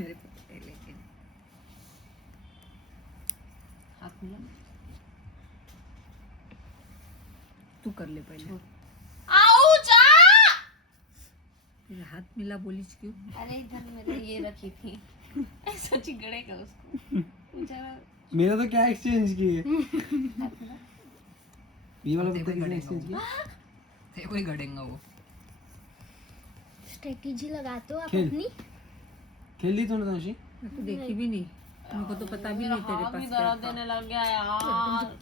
मेरे को पता है, लेकिन हाथ मिला तू कर ले पहले। आउच फिर हाथ मिला बोलीच क्यों? अरे इधर मैंने ये रखी थी ऐसा चिगड़ेगा उसको बेचारा। मेरा तो क्या एक्सचेंज किए हाथ मिला। ये वाला देखो पत्ता किसने गड़ेगा एक्सचेंज किया? देखो ही गड़ेगा वो। स्ट्रेटेजी लगाते हो आप खेल। अपनी? खेल ली तूने तनुषी? मैं तो देखी भी नहीं, हमको तो पता भी मेरा नहीं तेरे हाथ पास भी क्या दर्द था। देने लग गया यार।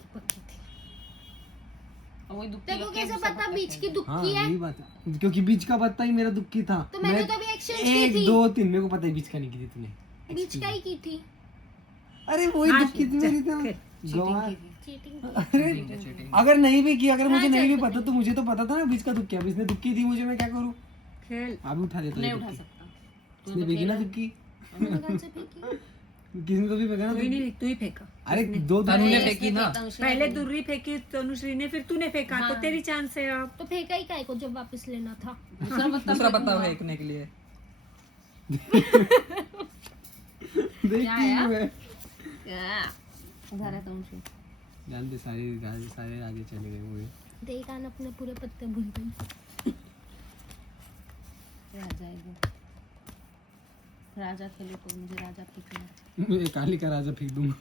वही दुखती तेरे को लगती है, कैसे दूसरा पता पत्ता बीच की खेल। दुखी हाँ है? यही बात है, क्योंकि बीच का पत्ता ही मेरा दुखी था। तो मैंने तो अभी एक्सचेंज की एक थी। 2 3 मेरे को पता है बीच का नहीं की थी तूने। बीच का ही की थी। अरे वही हाँ, दुखी थी मेरी तो। खेल। गवार। चीटिंग अरे चीटिंग। अगर नहीं भी की, अगर मुझे हाँ, नहीं भी चल, पता तो मुझे तो पता था ना बीच का दुखी है। अब इसने दुखी थी मुझे, मैं क्या करूं? खेल। अभी उठा लेता नहीं हूँ उठा दुखी। सकता। इसने फेंकी ना दुखी, मैंने कौन से फेंकी? किसने तो भी फेंका ना कोई दुखी। नहीं, तू ही फेंका। अरे दो तनु ने तो फेंकी ना। पहले दूरी फेंकी तनुश्री ने, फिर तूने फेंका, तो हाँ। तेरी चांस है अब। तो फेंका ही काय को जब वापस लेना था? दूसरा पत्ता फेंकने के लिए। देखती यार? हूँ मैं। उधर है तुमसे। जानते सारे आगे चले गए वो। देखा ना अपने पूरे पत्ते भूल गए। राजा खेलो तो मुझे राजा फेंकना। मैं काली का राजा फेंक दूंगा।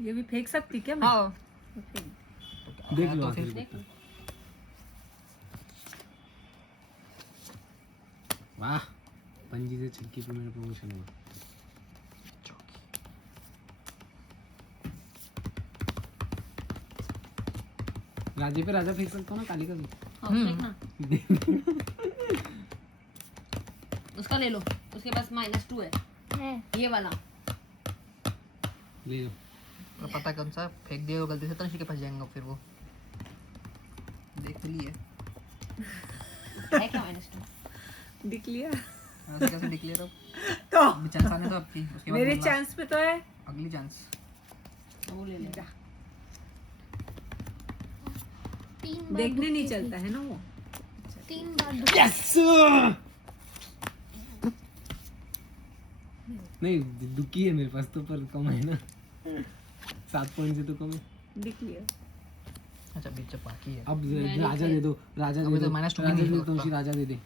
ये भी फेंक सकती क्या मैं? हाँ फेंक। देख लो तो आखिरी देख पत्ता। वाह, पंजी से छक्की पे मेरा प्रमोशन हुआ। राजे पे राजा फेंक सकता हूँ ना, काली का भी। फेंकना। उसका ले लो, उसके पास -2 है ये वाला। ले लो। और पता कौन सा फेंक दिया वो गलती से, तनुषी के पास जाएंगे फिर वो। देख लिए है क्या -2? दिख लिया ऐसे कैसे डिक्लेयर अब? तो अभी चांस आने दो आपकी, उसके बाद मेरे बोलना। चांस पे तो है। अगली चांस। वो ले लेगा। 3 बार देखने नहीं दुखी चलता है ना वो। थी। 3 बार दुखी। यस। नहीं दुखी है मेरे पास तो, पर कम है ना। 7 पॉइंट से तो कम है। दिख लिया। अच्छा बीच बाकी है। अब राजा दे दो, राजा अभी दे तो दो, -2 राजा नहीं दे होता। दो, तुमसी राजा दे दे।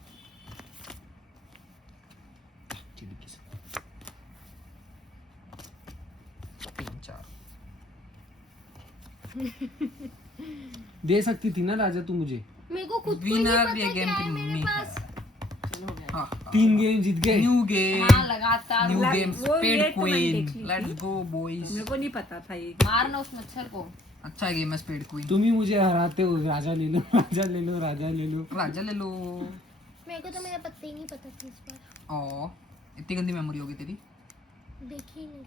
तीन चार। दे सकती थी ना राजा तू मुझे। मेरे को खुद को ही नहीं विनर पता ये गेम क्या की है मेरे मम्मी पास। है। चलो हो गया। हाँ 3 गेम जीत गए। New game. हाँ लगातार न्यू ला- गेम वो ये स्पेड तो मैंने क्वीन। देख ली थी। Let's go boys. मेरे को नहीं पता था ये। मारना उस मच्छर को। अच्छा गेम है स्पेड क्वीन। तुम ही मुझे हराते हो। राजा ले लो, राजा ले लो, राजा ले लो। राजा ले लो। मेरे को तो मेरा पत्ते ही नहीं पता था इस बार। ओ इतनी गंदी मेमोरी होगी तेरी, देखी नहीं।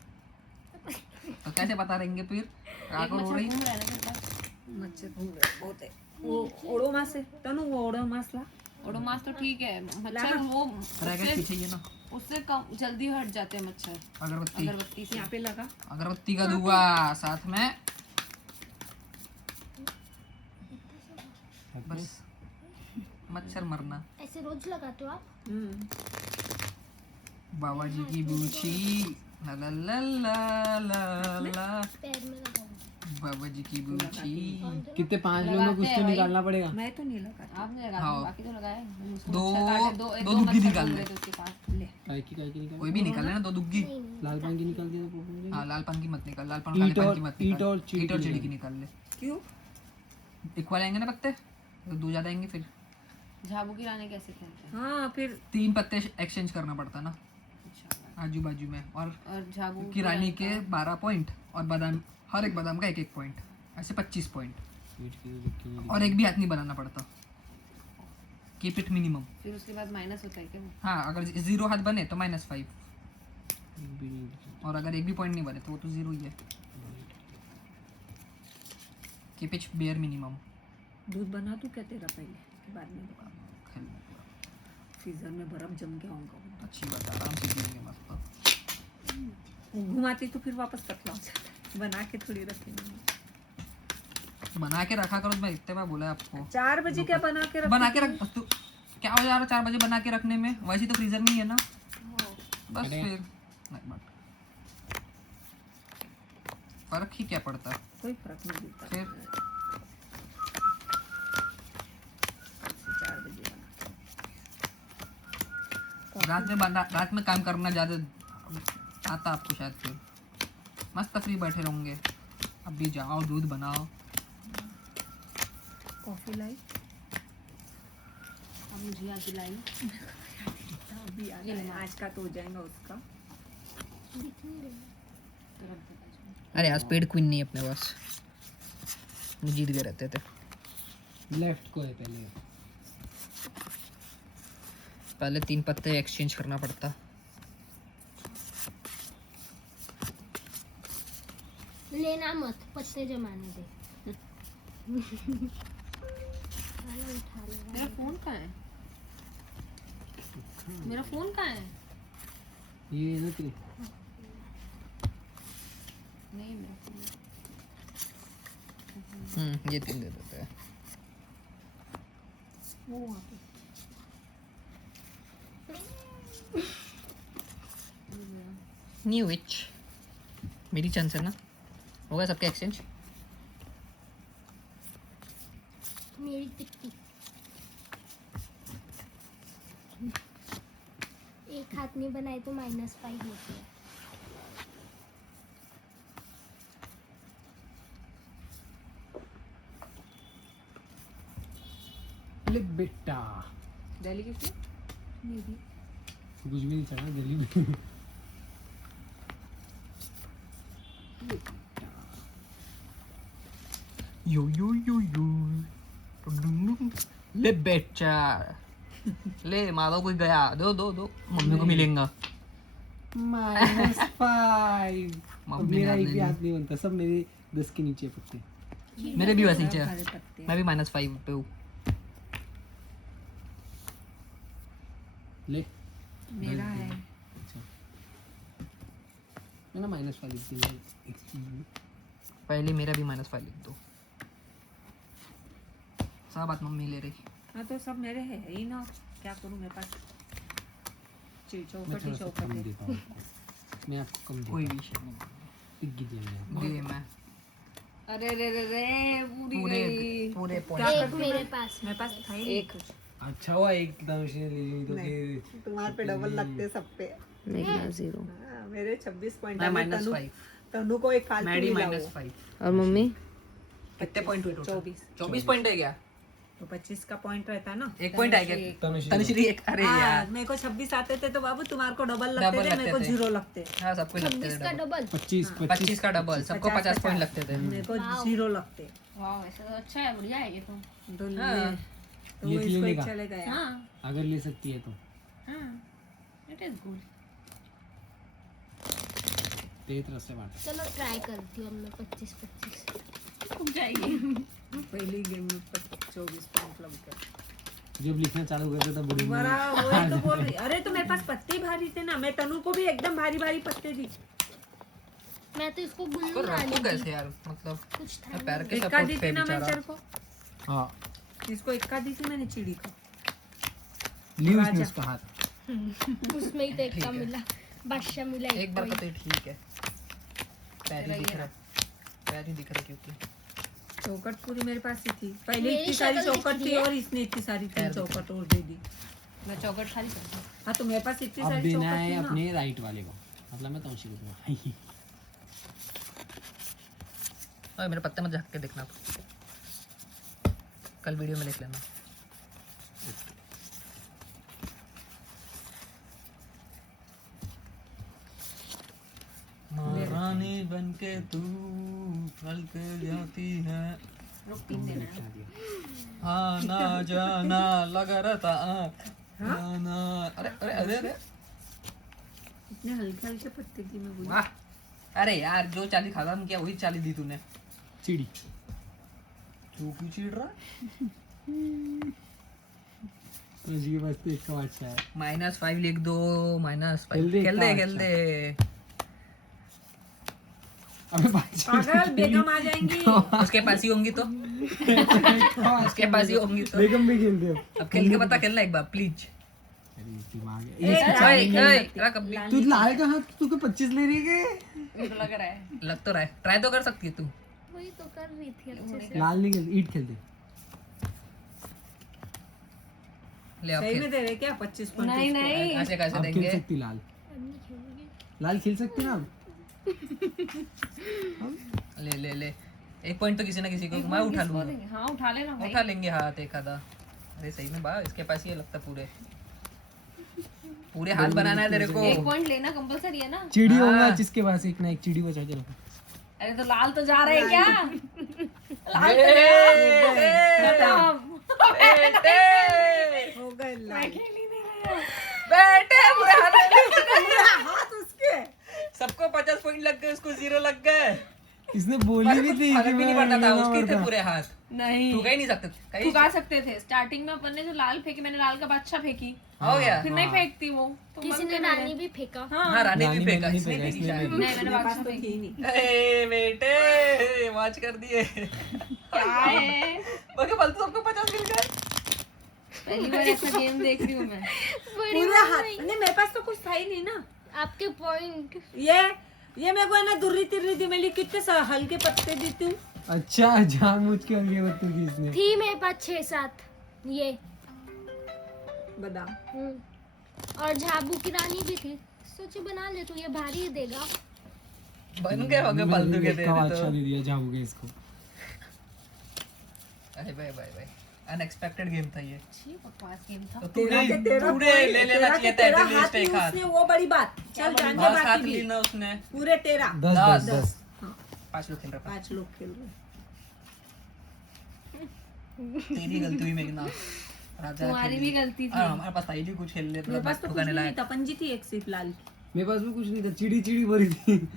तो कैसे पता रहेंगे फिर? एक रात हो मच्छर रही। घूम रहा है ना तेरे पास। मच्छर घूम रहे बहुत है। वो ओडोमास है तनु, वो ओडोमास ला। ओडोमास तो ठीक है, मच्छर लाना। वो रैकेट उससे पीछे ही है ना। उससे कम जल्दी हट जाते हैं मच्छर अगरबत्ती। अगरबत्ती से। यहाँ पे लगा। अगरबत्ती का धुआं साथ में। बस मच्छर मरना। ऐसे रोज लगाते हो आप? बाबा जी की बूछी ला ला ला ला ला ला। पैर में लगाओ। बाबा जी की बूछी। कितने 5 लोगों लगाते को कुछ हैं तो भाई। निकालना पड़ेगा। मैं तो नहीं लगाती। आपने लगा हाँ। दिया, बाकी तो लगाए। उसको दो- मच्छर काटे, दो दो दुग्गी मच्छर निकाल घूम ले। रहे थे उसके पास। ले काय की निकाल कोई भी निकाल लेना, 2 दुग्गी। लाल पान की निकाल दिया तो प्रॉब्लम नहीं। हाँ लाल पान की मत निकाल, लाल पान ईंट काले पान और- की मत ईंट निकाल। और चिड़ी ईंट और की चिड़ी निकाल। की निकाल ले। क्यों? इक्वल आएंगे ना पत्ते, तो 2 ज्यादा आएंगे फिर। झाबू की रानी कैसे खेलते हैं? हाँ फिर 3 पत्ते एक्सचेंज करना पड़ता ना अच्छा। आजू बाजू में। और और झाबू की रानी के 12 पॉइंट और बादाम, हर एक बादाम का 1-1 पॉइंट, ऐसे 25 पॉइंट। ईंट की तो दिक्कत नहीं। और एक भी हाथ नहीं बनाना पड़ता। Keep it minimum. फिर उसके बाद माइनस होता है क्या वो? हाँ अगर 0 हाथ बने तो -5, एक भी नहीं दिक्कत। और अगर एक भी पॉइंट नहीं बने तो वो तो 0 ही है। Keep it bare minimum. दूध बना दूं क्या तेरा पहले, के बाद में बता। फ्रीजर में बर्फ जम गया होगा। अच्छी बात है, आराम से पिएंगे मस्त। वो घुमाती तो फिर वापस पतला हो जाता है। बना के थोड़ी रखेंगे। बना के रखा करो, मैं इतने बार बोला है आपको। 4 बजे क्या बना के रख? बना के रख तू। क्या हो जा रहा 4 बजे बना के रखने में, वैसे तो फ्रीजर में ही है ना, बस अरे। फिर नहीं बट फर्क ही क्या पड़ता कोई फर्क नहीं पड़ता। फिर। 4 बजे बना। रात में काम करना ज्यादा आता आपको शायद, फिर मस्त फ्री बैठे रहोगे, अभी जाओ दूध बनाओ। कॉफी लाई अब मुझे आज लाई अभी आ ये गया। लेना। आज का तो हो जाएगा उसका। दिख नहीं रहा। अरे आज पेड क्वीन नहीं अपने पास, जीत गए रहते थे। लेफ्ट को है पहले। पहले 3 पत्ते एक्सचेंज करना पड़ता। लेना मत, पत्ते जमाने दे। वाला उठा ले। मेरा फोन कहाँ है? मेरा फोन कहाँ है? ये ना तेरी नहीं मेरा फोन। ये 3 दे देते हैं। वो वहाँ पे न्यू विच मेरी चांस है ना, होगा सबके एक्सचेंज। मेरी टिक्की। एक हाथ में बनाए तो -5 होते हैं। ले बेटा दिल्ली की क्यों? कुछ भी नहीं चढ़ा दिल्ली में। यो यो यो यो ले बेटा ले माधव कोई गया, दो दो दो मम्मी को मिलेगा। -5। मम्मी मेरा ने एक भी ले हाथ नहीं बनता, सब मेरे 10 के नीचे पत्ते। मेरे भी वैसे ही है, सारे पत्ते। मैं भी -5 पे हूँ। ले मेरा है। अच्छा मैं ना -5 लिख दूंगा एक्सचेंज में। पहले मेरा भी -5 लिख दो। सब बात मम्मी ले रही। हाँ तो सब मेरे है ही ना, क्या करूँ मेरे पास मैं चौकट ही थोड़ा सा चौकट कम है। देता हूँ आपको। मैं आपको कम कोई देता विषय नहीं, हूँ। टिक दिया गेम है अरे रे रे रे पूरी पूरे गई। पूरे क्या पॉइंट। एक मेरे पास। मेरे पास था ही एक कुछ। अच्छा हुआ एकदम से ले ली तो फिर तुम्हारे पे डबल लगते सब पे। मेरा 0 हाँ, मेरे 26 पॉइंट मैं -5 तनु को एक फालतू मैडी मिला वो। -5 और मम्मी कितने पॉइंट हुए टोटल? 24 24 पॉइंट है क्या? तो 25 का पॉइंट रहता ना। 1 पॉइंट है क्या? तनुश्री एक, अरे हाँ, यार मेरे को 26 आते थे तो बाबू तुम्हारे को डबल लगते डबल थे, मेरे को लगते थे। 0 लगते। हाँ सबको लगते 26 थे का डबल। डबल। 25 25 का डबल, सबको 50 पॉइंट लगते थे। मेरे को 0 लगते। वाह ऐसा तो अच्छा है, बढ़िया है ये तो। तो हाँ। तो ये वो तो इसको लेगा। एक चले गया। हाँ अगर ले सकती है तो हाँ इट इज गुड। तेरी तरफ से बांट। चलो ट्राई करती हूँ अब मैं 25-25। रुक जाइए। पहली गेम में 24 पॉइंट लग गए। जब लिखना चालू करते तब बड़ी तुम्हारा वही तो बोल रही। अरे तो मेरे पास पत्ते भारी थे ना, मैं तनु को भी एकदम भारी भारी पत्ते दी। मैं तो इसको गुल्लू तो डाली रखो थी। कैसे यार, मतलब कुछ था मैं पैर के इक्का सपोर्ट दी पे थी ना मैं बेचारा। तेरे को, हां इसको इक्का दी थी मैंने चिड़ी को। ली उसने राजा। उसका हाथ। उसमें ही तो एक ठीक का है। मिला। बादशाह मिला एक बार point। पता ही ठीक है, पैर ही तेरा दिख ये रहा, पैर ही दिख रहा क्योंकि चौकट पूरी मेरे पास ही थी। पहले मेरी इतनी सारी शक्ल चौकट दिख थी रही है? और इसने इतनी सारी पैर तीन दिख चौकट और दे दी। मैं चौकट खाली कर दूँ। हाँ तो मेरे पास इतनी अब सारी देना चौकट है थी ना। अपने राइट वाले को, मतलब मैं तौशी को दूंगा। ओए मेरे पत्ते मत झाँक के देखना, कल वीडियो में देख लेना। महारानी बनके तू फल के जाती है, रुक 3 देना है। आना जाना लगा रहता आना। अरे अरे अरे अरे इतने हल्के हल्के पत्ते की मैं बोली। वाह, अरे यार जो चाली खत्म किया वही चाली दी तूने। चिड़ी तू क्यों चिढ़ रहा? तौशी के पास तो इसका बादशाह है। -5 लिख दो, -5 खेल दे, खेल दे क्या खेल दे। अबे बादशाह पागल बेगम आ जाएंगी। उसके पास ही होंगी तो उसके पास ही होंगी तो बेगम भी खेलते हो। अब खेल के पता खेलना एक बार प्लीज। अरे दिमाग है। तू तू लाए कहाँ? तू को 25 ले रही है? मुझे तो लग रहा है लग तो रहा है, ट्राई तो कर सकती है तू। वही तो कर रही थी अच्छे से। लाल नहीं खेलते, ईट खेलते। ले अब सही खेल। में दे रहे क्या 25 पॉइंट? नहीं नहीं ऐसे कैसे अब खेल देंगे? सकती लाल। अब नहीं खेलूंगी। लाल खेल सकती ना अब? ले ले ले, एक पॉइंट तो किसी ना किसी को मैं उठा लूंगा। हाँ उठा लेना भाई। उठा लेंगे हाथ एक आधा। अरे सही में बा, इसके पास ये लगता पूरे पूरे हाथ बनाना है तेरे को। 1 पॉइंट लेना कंपलसरी है ना। चिड़ी हाँ। होगा जिसके पास एक ना एक चिड़ी बचा के रखो। अरे तो लाल तो जा रहे हैं क्या? लाल तो बेटे हो गए लाल। बेटे पूरे हाथ हाथ उसके। सबको 50 पॉइंट लग गए, उसको 0 लग गए। इसने बोली भी थी फर्क कि भी नहीं मैं पड़ता था, लेना उसके थे पड़ता। पूरे हाथ। नहीं ठुका ही नहीं सकते कहीं। ठुका सकते थे। स्टार्टिंग में अपन ने जो लाल फेंकी, मैंने लाल का बादशाह फेंकी, हो गया। फिर नहीं फेंकती वो तो किसी बनते ने मेरे। रानी भी फेंका। हाँ रानी रानी भी मैंने फेंका, नहीं इसने फेंका, फेंकी इसने शायद। फेंकी। नहीं मैंने मेरे पास बादशाह तो फेंकी। थी नहीं। ए बेटे वाच कर दिए। क्या है? ओके फालतू सबको 50 मिल गए। पहली बार ऐसा गेम देख रही हूँ मैं। बड़ी पूरे बात हाथ नहीं। नहीं, मेरे पास तो कुछ था ही नहीं ना। आपके पॉइंट ये मेरे को है ना दुर्री तिर्री दी मिली, कितने हल्के पत्ते दी तू। अच्छा जानबूझ के आगे बत्तू की इसने। थी मेरे पास 6-7 ये। बादाम और झाबू की रानी भी थी। सोची बना ले तू, ये भारी देगा। बन गए होंगे फालतू के दे अच्छा तो। दे दिया जाओगे इसको। अरे भाई भाई भाई अनएक्सपेक्टेड गेम था ये। अच्छी बकवास गेम था। तो तेरा के तेरा तूने point, ले लेना तेरा चाहिए के था तेरा एटलीस्ट हाथ एक ही हाथ। उसने, वो बड़ी बात। चल जान दे बस हाथ बाकी भी। ली ना उसने। पूरे तेरा 10 दस। 10 हाँ, 5 लोग खेल रहे 5 लोग खेल रहे। तेरी गलती हुई मेघना। राजा तुम्हारी भी गलती थी। हमारे पास आई भी कुछ खेल ले मेरे मतलब पास तो कुछ ठुकाने भी नहीं लायक। था, पंजी थी एक सिर्फ लाल। मेरे पास भी कुछ नहीं था, चिड़ी चिड़ी भरी थी।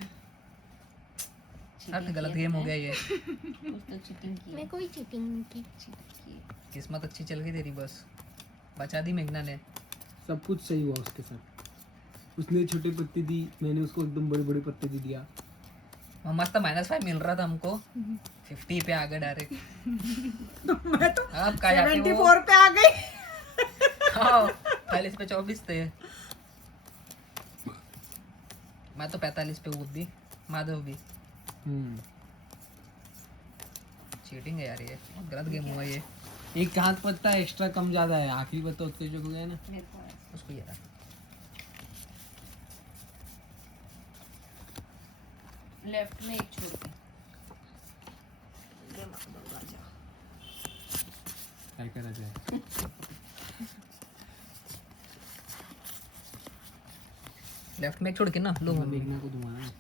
हट गलत गेम हो गया ये। कुछ तो चीटिंग की। मैं कोई चीटिंग नहीं की। किस्मत अच्छी चल गई तेरी, बस बचा दी मेघना ने। सब कुछ सही हुआ उसके साथ। उसने छोटे पत्ते दी, मैंने उसको एकदम बड़े बड़े पत्ते दे दिया। मस्त -5 मिल रहा था हमको, 50 पे आ गए डायरेक्ट। मैं तो अब का जाके वो 74 पे आ गई। हाँ 40 पे 24 थे। मैं तो 45 पे हूँ भी, माधव भी। चीटिंग है यार ये, बहुत गलत गेम हुआ ये। एक हाथ पत्ता एक्स्ट्रा कम ज्यादा है, आखिरी पत्ता उत्ते जो हो गया ना। मेरे को है। उसको ये रहा। लेफ्ट में एक छोड़ के। क्या करा जाए। लेफ्ट में एक छोड़ के ना लो मैं मेघना को दूंगा ना।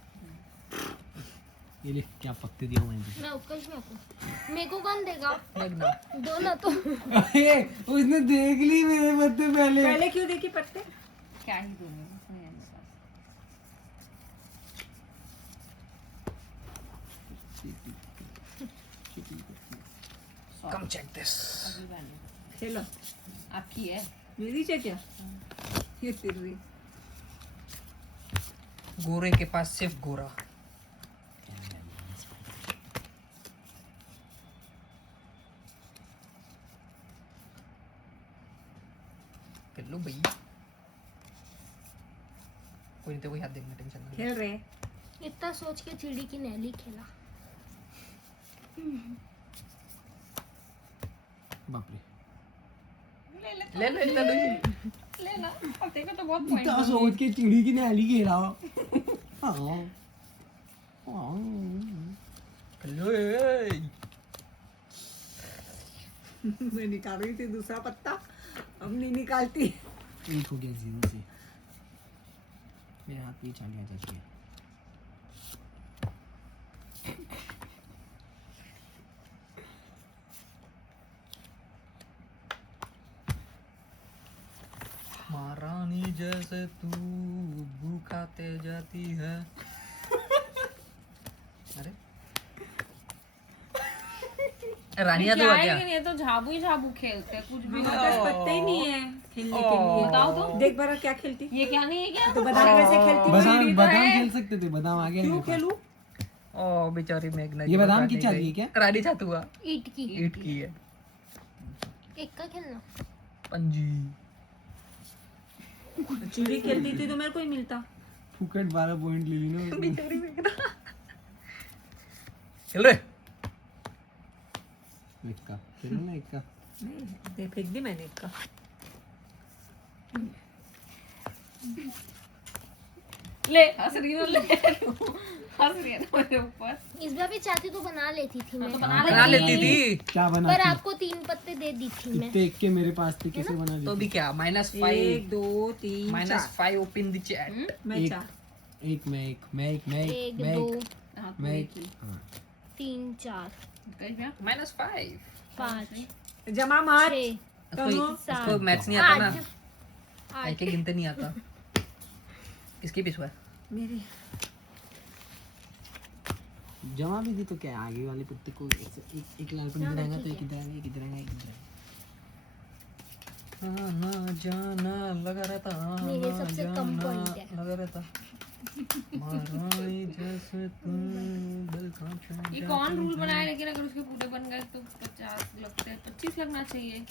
ये ले क्या पत्ते दिया मैंने। मैं उत्कर्ष में आपको। मेरे को कौन देगा? मेघना दो ना तो। अरे उसने देख ली मेरे पत्ते पहले। पहले क्यों देखी पत्ते? क्या ही दूंगी उसमें है मेरे पास। कम चेक दिस। अभी वाली खेलो। आपकी है। मेरी से क्या? ये तिर्री। गोरे के पास सिर्फ गोरा। कर लो भाई, कोई नहीं तो कोई हाथ देखना, टेंशन ना ले। खेल रहे। इतना सोच के चिड़ी की नैली खेला। बाप रे। ले लो इतना लो। लेना अब देखो तो बहुत पॉइंट इतना सोच के चिड़ी की नाली घेरा। हाँ कर लो ए। मैं निकाल रही थी दूसरा पत्ता, अब नहीं निकालती। एक हो गया 0 से। मेरे हाथ में चालियां जा चुकी है। महारानी जैसे तू भूखाते जाती है। अरे रानिया तो क्या आ है गया। कि ये तो झाबू ही झाबू खेलते हैं, कुछ भी हमारे नहीं। पास पत्ते ही नहीं है खेलने के लिए। बताओ तो। देख बारा क्या खेलती। ये क्या नहीं है क्या? तो बादाम कैसे खेलती? बादाम चिड़ी तो बादाम है। खेल सकते थे, बादाम आ गया क्यों मेरे पास। खेलूं? ओ बेचारी मेघना ये बादाम की चाल है क्या? रानी छातुआ ईट की ईट की है एक का खेलना पंजी चिड़ी खेलती थी तो मेरे को ही मिलता। फुकट 12 पॉइंट ले ली ना उसने। बेचारी मेघना चल रे एक का खेलो ना, एक का। नहीं दे फेंक दी मैंने एक का। ले हंस रही हो, ले हंस रही है ना मेरे ऊपर। इस बार भी चाहती तो बना लेती थी मैं, तो बना लेती थी क्या बना पर आपको 3 पत्ते दे दी थी मैं। इतने एक के मेरे पास थे, कैसे बना ली? तो भी क्या -5 1 2 3 -5 ओपन द चैट मैं एक- 4। एक मैं एक मैं एक मैं एक 1 मैं 2 एक हाँ, तो मैं एक ही। हाँ। 3 4 कहीं पे? -5 5 जमा मार 6 इसको मैथ्स नहीं आता ना, 8 एक गिनते नहीं आता। किसकी पिछवा है? मेरी जमा भी दी तो क्या आगे वाले पत्ते को ऐसे एक लाल पन हाँ, गिराएगा ठीक तो एक है। इधर आएगा, एक इधर आएगा, एक इधर आएगा। आना जाना लगा रहता, मेरे आना सबसे कम जाना point है। लगा रहता। माराई जैसे तुम दिल का ये कौन रूल बनाया, लेकिन अगर उसके पूरे बन गए तो 50 लगते हैं, 25 लगना चाहिए।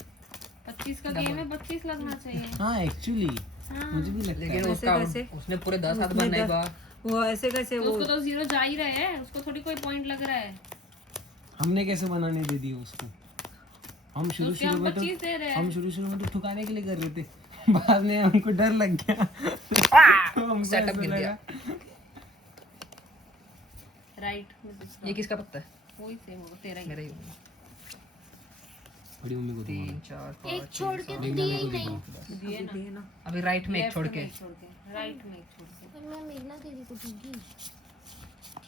25 का गेम है, 25 लगना चाहिए। हाँ एक्चुअली हाँ। मुझे भी लगता लेकिन है। उसका कैसे? उसने पूरे 10 हाथ उसने बनने दस- का वो ऐसे कैसे तो वो उसको तो 0 जा ही रहे हैं, उसको थोड़ी कोई पॉइंट लग रहा है। हमने कैसे बनाने दे दिए उसको? हम तो शुरू उसके शुरू हम में तो 25 दे रहे हैं। हम शुरू में तो ठुकाने के लिए कर रहे थे, बाद में हमको डर लग गया। तो हमको सेटअप ऐसा गिर गया। लगा। राइट ये किसका पत्ता है? वही सेम होगा, तेरा ही। मेरा ही होगा। बड़ी मम्मी को 3 दूंगा। 4 5 एक छोड़ के तो मेघना दिए मेरे ही को नहीं। दूंगा। दिए ना, दिए ना। अभी राइट में एक लेफ्ट छोड़ में के एक छोड़ के, राइट में एक छोड़ के। पर मैं मेघना दीदी को दूंगी।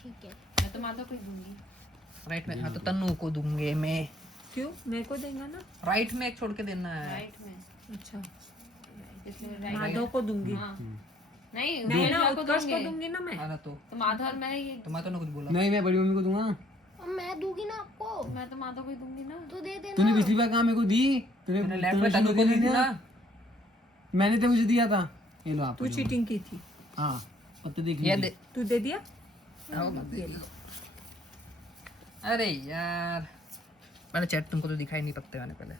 ठीक है, मैं तो माधव को ही दूंगी। राइट में। हाँ तो तन्नू को दूंगे मैं। क्यों मेरे को देगा ना? राइट में एक छोड़ के देना है। राइट में, अच्छा इसलिए राइट। माधव को दूंगी। हाँ। नहीं नहीं ना, दूसरा को उत्कर्ष को दूंगे। दूंगी ना मैं। आना तो तो माधव और मैं ये, तुम्हारा तो ना कुछ बोला। नहीं मैं बड़ी मम्मी को दूंगा ना। अब मैं दूंगी ना आपको, मैं तो माधव को ही दूंगी ना। तो दे देना। तूने पिछली बार कहाँ मेरे को दी? मैंने लेफ्ट में तन्नू को दी थी ना। मैंने तो मुझे दिया था। ये लो आप तू चीटिंग की थी। हाँ पत्ते देख ये लीजिए। दे। तू दे दिया? आओ मत दे दो। अरे यार पहले चैट तुमको तो दिखाई नहीं पत्ते वाले पहले।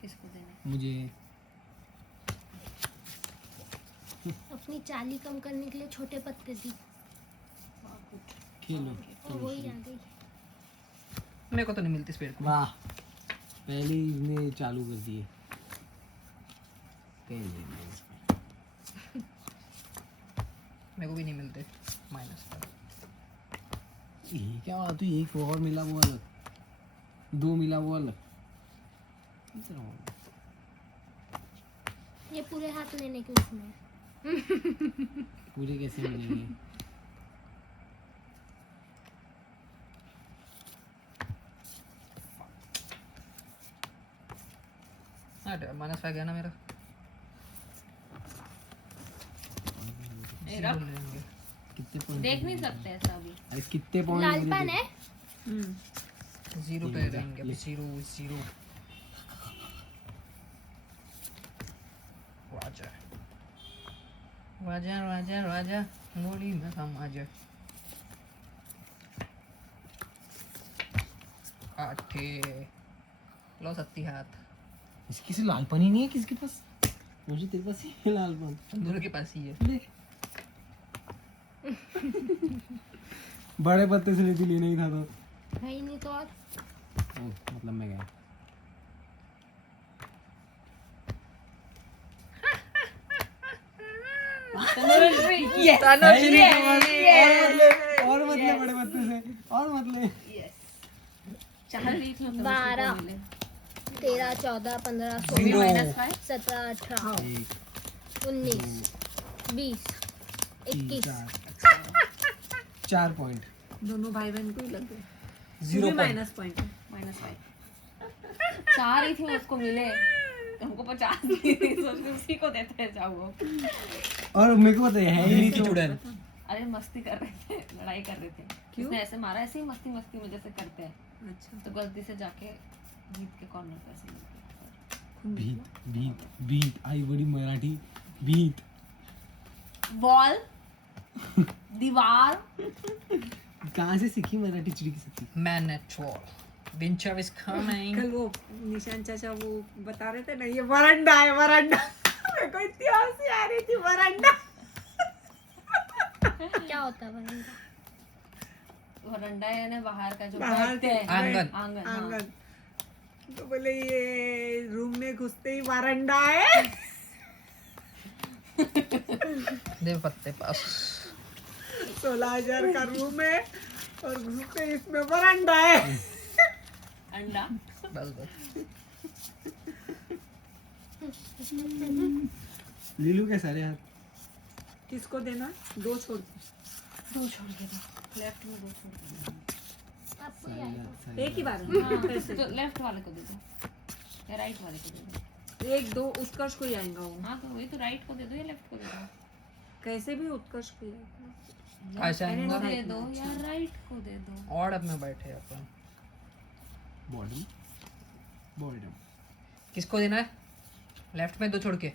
किसको देना? मुझे अपनी चाली कम करने के लिए छोटे पत्ते दी खेलो। और वही आ गई। मेरे को तो नहीं मिलती स्पीड। वाह पहले ही इसने चालू कर दिए। मेरे को भी नहीं मिलते माइनस पर। ये क्या हुआ? तू एक और मिला वो अलग, 2 मिला वो अलग। ये पूरे हाथ लेने के उसमें। पूरे कैसे मिलेंगे? -5 गया ना मेरा। ए, रख। बोल रहे होंगे। कितने पॉइंट? देख नहीं सकते ऐसा अभी। अरे कितने पॉइंट? लाल पेन है। हम्म 0 पे रहेंगे अभी। 0 0 राजा राजा राजा राजा गोली में हम आजा। आठे लो 70 हाथ। इसकी से लाल पानी नहीं है किसके पास? मुझे तेरे पास ही है लाल पान। दोनों के पास ही है। ले। बड़े पत्ते से लेती लेना ही था तो। है ही नहीं तो और। ओ, मतलब मैं गया। और मतलब बड़े पत्ते से और मतलब चाह रही थी मतलब 12 उसको मिले। 13 14 15 Zero 16 -5 17 18 1 19 20 21 4 पॉइंट। दोनों भाई बहन को ही लग गए। 0 माइनस पॉइंट है। -5 चाह रही थी मैं उसको मिले, तो हमको 50 दी थी, सोच के उसी को देते हैं जाओ वो। और मेरे को पता है ही नहीं तो चुड़ैल। अरे मस्ती कर रहे थे, लड़ाई कर रहे थे। क्यों? उसने ऐसे मारा, ऐसे ही मस्ती मस्ती में जैसे करते हैं, अच्छा तो गलती से जाके जीत के कॉर्नर पे ऐसे लग गया। भीत भीत भीत आई बड़ी मराठी भीत। बॉल दीवार कहाँ से सीखी मराठी चिड़ी की सब्जी? मैंने troll. Winter is coming. कल वो निशान चाचा वो बता रहे थे ना, ये वरंडा है वरंडा। मेरे को इतनी हंसी आ रही थी, वरंडा। क्या होता है वरंडा? वरंडा है ना बाहर का जो बाहर बैठते के हैं। आंगन। आंगन हाँ। आंगन। तो बोले ये रूम में घुसते ही वरंडा है। देव पत्ते पास 16,000 का रूम है और घुसते ही इसमें वरंडा है। अंडा बस बस लीलू के सारे हाथ किसको देना? दो छोड़ के। दो छोड़ के दो, लेफ्ट में दो छोड़ के आपको ही आएगा। एक ही बार दो। कैसे? तो लेफ्ट वाले को दे दो या राइट वाले को दे दो। एक दो उत्कर्ष को ही आएगा वो। हाँ तो वही तो, राइट को दे दो या लेफ्ट को दे दो। कैसे भी उत्कर्ष को ही आएगा। ऐसा को है दे दो या राइट को दे दो। और अब में बैठे अपन बॉटम बॉटम किसको देना है लेफ्ट में दो छोड़ के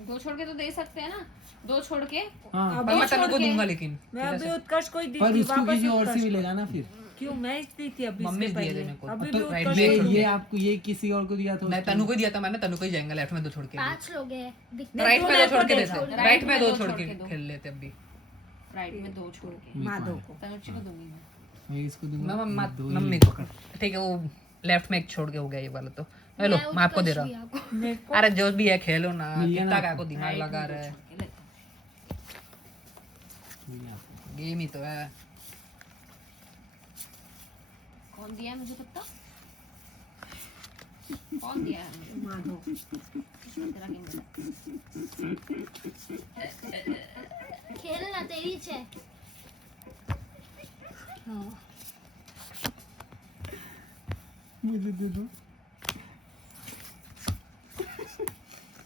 दो छोड़ के तो दे सकते हैं ना, दो छोड़ के। हाँ अब पर मैं छोड़ तनु को के। दूंगा लेकिन मैं अभी उत्कर्ष को ही दी पर थी, उसको वापस किसी और से उत्कर्ष को। मिलेगा ना फिर। क्यों मैं दी थी अभी मम्मी इससे दिए पहले। देने को। अभी तो भी राइट उत्कर्ष में को ये दूंगी। आपको ये किसी और को दिया था मैं उसको। तनु को ही दिया था, मैं तनु को ही जाएंगा लेफ्ट में दो छोड़ के 5 लोग हैं नहीं, राइट दो में दो मेरे छोड़ को के दे देता दो। राइट में दो छोड़ के दो। खेल लेते अभी राइट में दो छोड़ के। माधव को। तनुची को दूंगी मैं। मैं इसको दूंगा दो ही मम्मी को ठीक है वो लेफ्ट में एक छोड़ के हो गया ये वाला तो हेलो मैं आपको दे रहा हूँ मेरे को अरे जो भी है खेलो ना मिल गया ना कितना का को दिमाग लगा रहा है के लेता हूँ। गेम ही तो है कौन दिया है मुझे पता? कौन दिया है मुझे? माधव। तेरा गेम बता। खेलना तेरी छे। मुझे दे दो।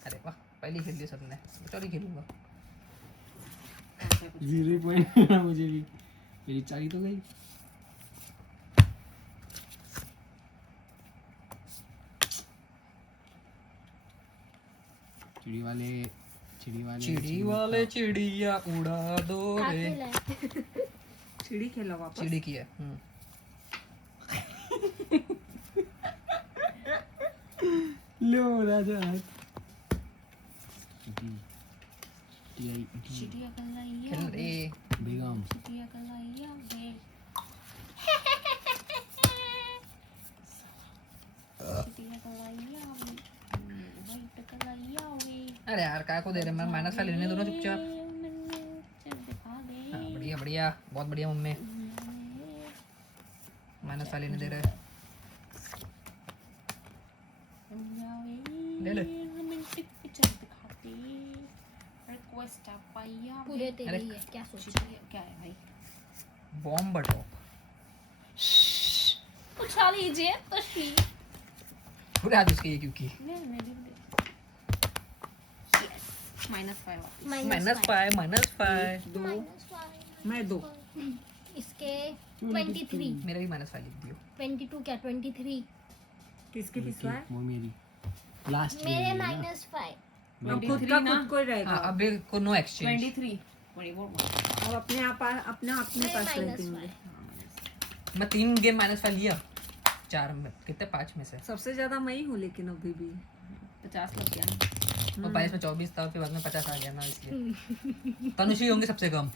अरे वाह पहले खेल लिया सबने चौड़ी खेलूंगा 0 पॉइंट मुझे भी मेरी चाली तो गई। चिड़ी वाले चिड़िया उड़ा दो क्या रे खेला है? चिड़ी खेला वापस। चिड़ी की है लो राजा हाथ। चिड़िया कलाइया खेल रे बेगम चिड़िया कलाइया वे। चिड़िया कलाइया वे। वाइट कलाइया वे। अरे यार काय को दे रहे मैं माइनस वाले लेने दो ना चुपचाप चल दिखा दे। हाँ, बढ़िया बढ़िया बहुत बढ़िया मम्मी माइनस वाले नहीं दे रहे ले ले रोमांटिक पिक्चर दिखाते। रिक्वेस्ट आप पाइया पूरे तेरी अरे, है, क्या सोच चिड़िया क्या है भाई? बॉम्ब बटो उठा लीजिए तशरीफ। पूरे हाथ उसके ये क्योंकि -5 वापस। -5 दो मैं दो। इसके 23 मेरा भी -5 लिख दियो 22 क्या 23 किसके पिछला है? वो मेरी लास्ट मेरे -5 अब खुद का ना। खुद को ही रहेगा। हाँ अभी को नो एक्सचेंज 23 24 अब अपने आप अपने मेरे पास -5 रखेंगे। मैं 3 गेम -5 लिया 4 में कितने 5 में से सबसे ज्यादा मैं ही हूँ लेकिन अभी भी 50 लग गया। और 22 में 24 था फिर बाद में 50 आ गया ना इसलिए तनुश्री होंगे सबसे कम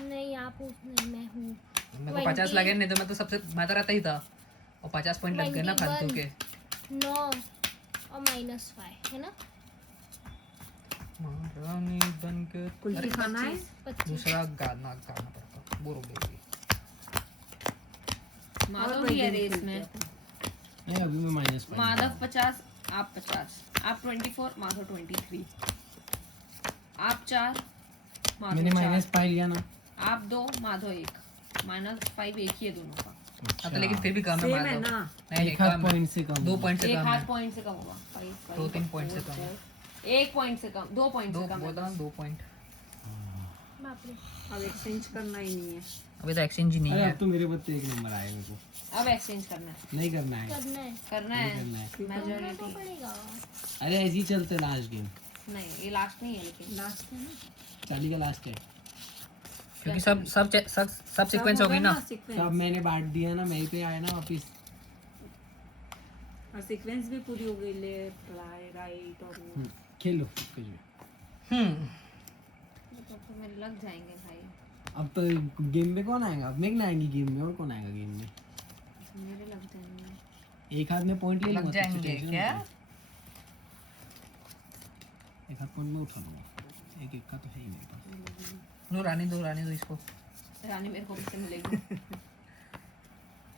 नहीं आप नहीं मैं हूँ मेरे को 50 लगे नहीं तो मैं तो सबसे मैं तो रहता ही था और 50 पॉइंट लग गए ना 21 फालतू के 9 और -5 है ना महारानी बनकर कुल्फी खाना है। 25 दूसरा गाना गाना पड़ता बोलो बेबी माधव भी है रेस में। नहीं अभी मैं -5 माधव 50 आप 50 आप 24 माधव 23 आप 4 मैंने माधव 4 -5 लिया ना। आप 2 माधव 1 -5 एक ही है दोनों का। अब तो लेकिन फिर भी कम है सेम है माधव ना। नहीं एक हाथ कम है पॉइंट से कम 2 पॉइंट से एक कम हाथ है पॉइंट से कम होगा 5 2-3 पॉइंट से कम है 1 पॉइंट से कम 2 पॉइंट दो से कम है बोलता बस। 2 पॉइंट बाप रे अब एक्सचेंज करना ही नहीं है। अभी तो एक्सचेंज ही नहीं अरे है अब तो मेरे बत्ते एक नंबर आए मेरे को। अब एक्सचेंज करना है नहीं करना है करना है करना नहीं है करना है। करना तो मेजॉरिटी पड़ेगा अरे ऐसे ही चलते लास्ट गेम नहीं ये लास्ट नहीं है लेकिन लास्ट में ना। चाली का लास्ट है क्योंकि सब सीक्वेंस हो गई ना। तो अब मैंने बांट दिया ना, मैं ही पे आया ना वापिस। और सीक्वेंस भी पूरी हो गई, लेफ्ट राइट और वो। खेलो कुछ भी। तो मेरे लग जाएंगे भाई, अब तो गेम में कौन आएगा? अब मैं ना आएंगी गेम में, और कौन आएगा गेम में? मेरे लग जाएंगे। एक हाथ में पॉइंट ले लग लूंगा, जाएंगे tension मत क्या? लो। एक हाथ पॉइंट में उठा लूंगा, एक का तो है ही मेरे पास। दो रानी दो इसको। रानी मेरे को किससे मिलेगी?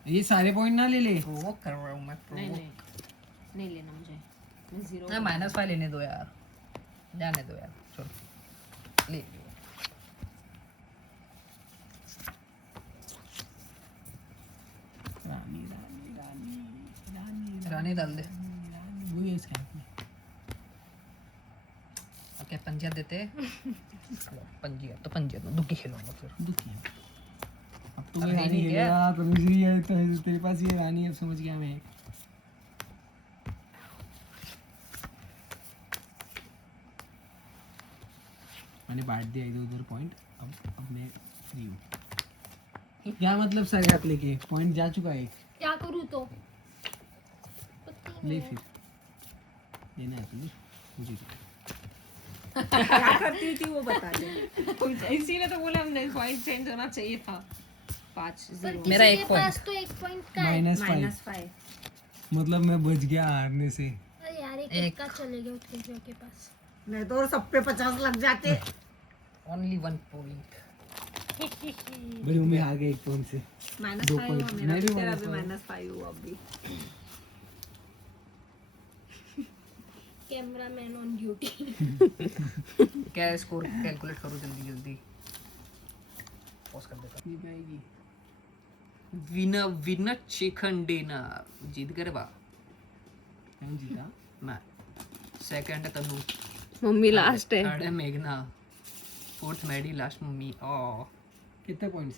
ये सारे पॉइंट ना ले ले। प्रोवोक कर रहा हूँ मैं, नहीं प्रोवोक। नहीं नहीं लेना मुझे, मैं जीरो। ना -5 लेने दो यार, जाने दो यार, छोड़ ले। रानी रानी रानी रानी रानी डाल दे। रानी, वो ये इसका हाथ में। अब क्या पंजिया देते? पंजिया तो दुखी खेलूंगा फिर। दुखी है। अब तो अब मैं है रानी नहीं क्या? खेलेगा, तो दूसरी है तो तेरे पास ये रानी है, समझ गया मैं। मैंने बांट दिया इधर उधर पॉइंट। अब मैं फ्री हूँ। क्या मतलब सारे हाथ लेके पॉइंट जा चुका है। क्या करूँ तो? पत्ती ले में। फिर लेना है तुझे, मुझे दे। क्या करती थी वो बता दे। इसीलिए तो बोले हमने पॉइंट चेंज होना चाहिए था। 5 पर 0। किसी मेरा के एक point। पास तो 1 पॉइंट का है। -5। मतलब मैं बच गया हारने से। अरे यार एक एक। का चलेगा उसके के पास। नहीं तो और सब पे 50 लग जाते। Only 1 point. भाई मैं हार गया 1 पॉइंट से। -5 दो हुआ point। मेरा मैं भी, भी तेरा भी -5 -5 हुआ अभी। Cameraman on duty. क्या स्कोर कैलकुलेट करो जल्दी जल्दी। पॉज कर देता। नहीं पाएगी। विनर चिकन डिनर जीत गए रे बा। कौन जीता? मैं। सेकंड है तनु। मम्मी लास्ट है। थर्ड है मेघना। Fourth Maddy, last mummy. ओ कितने पॉइंट